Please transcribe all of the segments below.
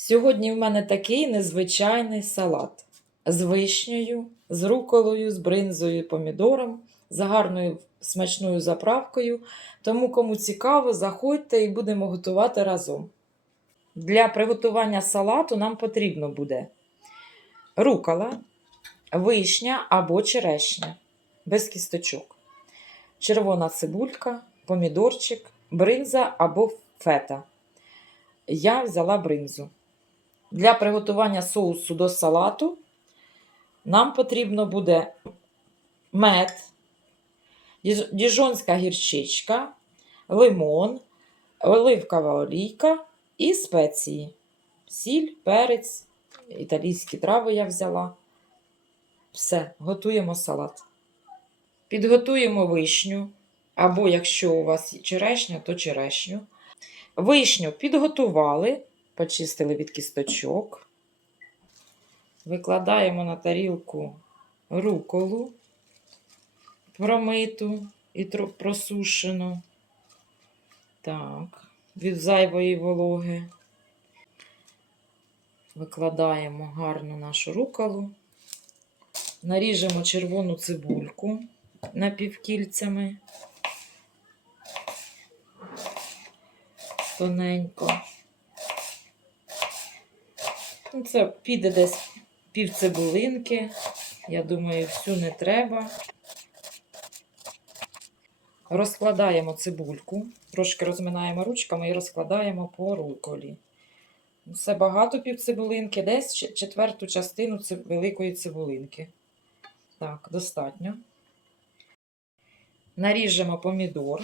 Сьогодні в мене такий незвичайний салат з вишнею, з руколою, з бринзою, помідором, з гарною смачною заправкою. Тому, кому цікаво, заходьте і будемо готувати разом. Для приготування салату нам потрібно буде рукола, вишня або черешня без кісточок, червона цибулька, помідорчик, бринза або фета. Я взяла бринзу. Для приготування соусу до салату нам потрібно буде мед, діжонська гірчичка, лимон, оливкова олійка і спеції. Сіль, перець, італійські трави я взяла. Все, готуємо салат. Підготуємо вишню, або якщо у вас черешня, то черешню. Вишню підготували, почистили від кісточок. Викладаємо на тарілку руколу промиту і просушену. Так, від зайвої вологи. Викладаємо гарно нашу руколу. Наріжемо червону цибульку напівкільцями. Тоненько. Ну, Це піде десь пів цибулинки. Я думаю, всю не треба. Розкладаємо цибульку, трошки розминаємо ручками і розкладаємо по руколі. Це багато півцибулинки, десь четверту частину великої цибулинки. Так, достатньо. Наріжемо помідор.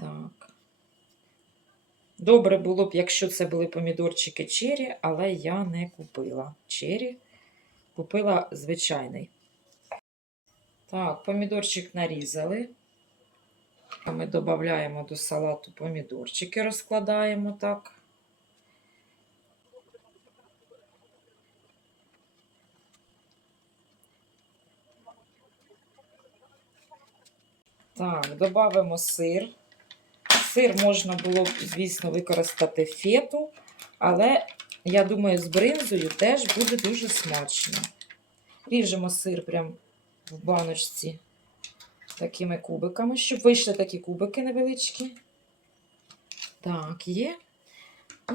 Так. Добре було б, якщо це були помідорчики чері, але я не купила чері. Купила звичайний. Так, помідорчик нарізали. Ми додаємо до салату помідорчики, розкладаємо так. Так, додамо сир. Сир можна було б, звісно, використати фету, але я думаю, з бринзою теж буде дуже смачно. Ріжемо сир прямо в баночці такими кубиками, щоб вийшли такі кубики невеличкі. Так, є.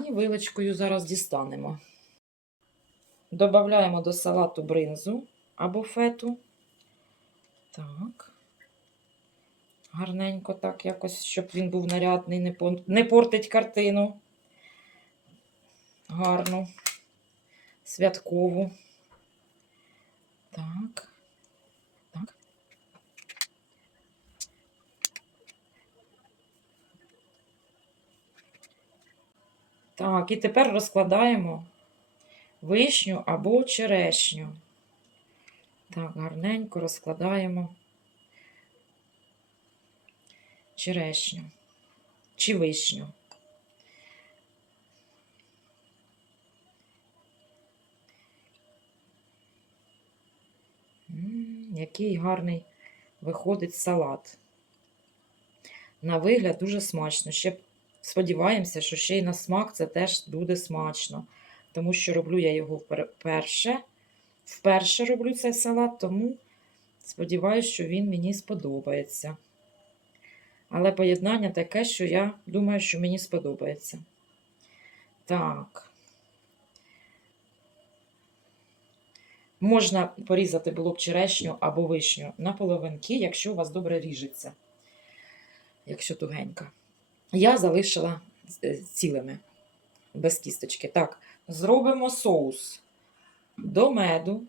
І вилочкою зараз дістанемо. Добавляємо до салату бринзу або фету. Так. Гарненько так якось, щоб він був нарядний, не, портить картину. Гарну, святкову. Так. Так. Так, і тепер розкладаємо вишню або черешню. Так, гарненько розкладаємо черешню чи вишню. Який гарний виходить салат. На вигляд дуже смачно. Ще сподіваємося, що ще й на смак це теж буде смачно. Тому що роблю я його вперше. Вперше роблю цей салат, тому сподіваюся, що він мені сподобається. Але поєднання таке, що я думаю, що мені сподобається. Так. Можна порізати було б черешню або вишню на половинки, якщо у вас добре ріжеться, якщо тугенька. Я залишила е, цілими, без кісточки. Так, зробимо соус до меду.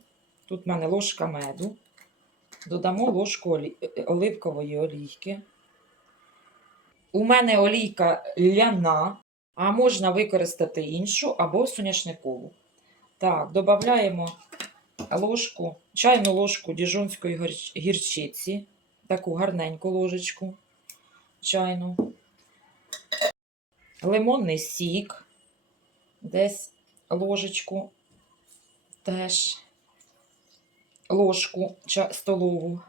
Тут в мене ложка меду. Додамо ложку олі- е, оливкової олійки. У мене олійка ляна, а можна використати іншу або соняшникову. Так, додаємо ложку, чайну ложку діжонської гір- гірчиці, таку гарненьку ложечку чайну. Лимонний сік, десь ложечку, теж ложку столову.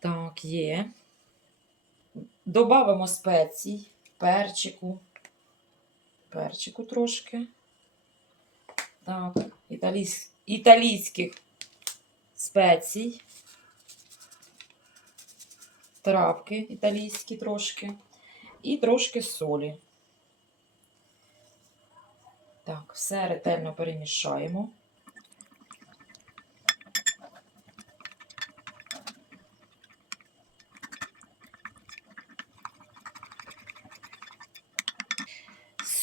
Так, є. Добавимо спецій, перчику, перчику трошки. Так, італійсь... італійських спецій. Травки італійські трошки. І трошки солі. Так, все ретельно перемішаємо.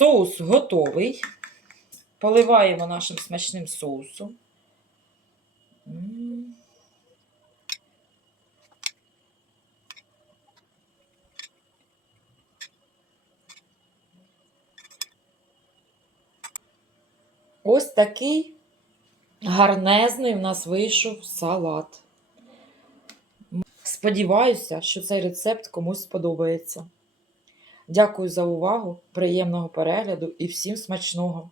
Соус готовий. Поливаємо нашим смачним соусом. Ось такий гарнезний в нас вийшов салат. Сподіваюся, що цей рецепт комусь сподобається. Дякую за увагу, приємного перегляду і всім смачного!